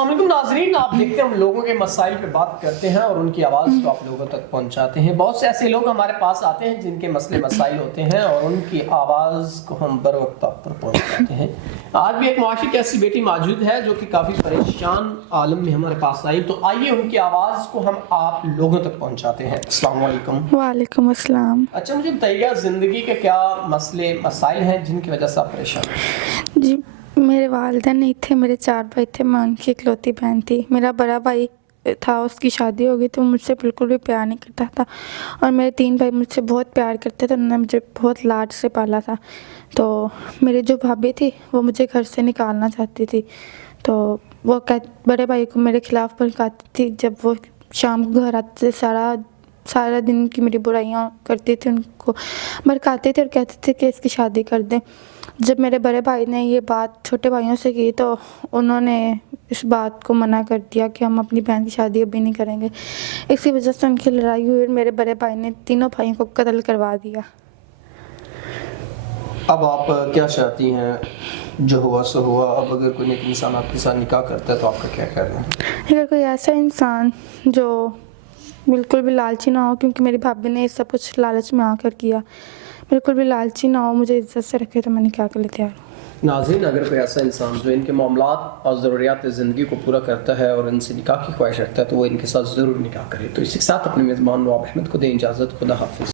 السلام علیکم ناظرین، آپ دیکھتے ہیں ہم لوگوں کے مسائل پہ بات کرتے ہیں اور ان کی آواز کو آپ لوگوں تک پہنچاتے ہیں. بہت سے ایسے لوگ ہمارے پاس آتے ہیں جن کے مسئلے مسائل ہوتے ہیں اور ان کی آواز کو ہم بر وقت آپ پر پہنچاتے ہیں. آج بھی ایک معاشی کی ایسی بیٹی موجود ہے جو کہ کافی پریشان عالم میں ہمارے پاس آئی، تو آئیے ان کی آواز کو ہم آپ لوگوں تک پہنچاتے ہیں. السلام علیکم. وعلیکم السلام. اچھا، مجھے بتائیے زندگی کے کیا مسئلے مسائل ہیں جن کی وجہ سے آپ پریشان ہیں؟ جی، میرے والدین نہیں تھے، میرے 4 بھائی تھے، میں ان کی اکلوتی بہن تھی. میرا بڑا بھائی تھا، اس کی شادی ہو گئی تو مجھ سے بالکل بھی پیار نہیں کرتا تھا، اور میرے 3 بھائی مجھ سے بہت پیار کرتے تھے. انہوں نے مجھے بہت لاڈ سے پالا تھا. تو میری جو بھابھی تھی وہ مجھے گھر سے نکالنا چاہتی تھی، تو وہ بڑے بھائی کو میرے خلاف بھڑکاتی تھی. جب وہ شام کو گھر آتے سارا دن کی میری برائیاں کرتی تھی، ان کو بھڑکاتے تھے اور کہتے تھے کہ اس کی شادی کر دیں. جب میرے بڑے بھائی نے یہ بات چھوٹے بھائیوں سے کی تو انہوں نے اس بات کو منع کر دیا کہ ہم اپنی بہن کی شادی ابھی نہیں کریں گے. اسی وجہ سے ان کی لڑائی ہوئی اور میرے بڑے بھائی نے تینوں بھائیوں کو قتل کروا دیا. اب آپ کیا چاہتی ہیں؟ جو ہوا سو ہوا. اب اگر کوئی نیک انسان آپ کے ساتھ نکاح کرتا ہے تو آپ کا کیا خیال ہے؟ اگر کوئی ایسا انسان جو بالکل بھی لالچی نہ ہو، کیونکہ میری بھابھی نے یہ سب کچھ لالچ میں آ کر کیا، بالکل بھی لالچی نہ ہو، مجھے عزت سے رکھے تو میں نکاح کے لیے تیار ہوں. ناظرین، اگر کوئی ایسا انسان جو ان کے معاملات اور ضروریات زندگی کو پورا کرتا ہے اور ان سے نکاح کی خواہش رکھتا ہے تو وہ ان کے ساتھ ضرور نکاح کرے. تو اسی کے ساتھ اپنے میزبان نواب احمد کو دیں اجازت. خدا حافظ.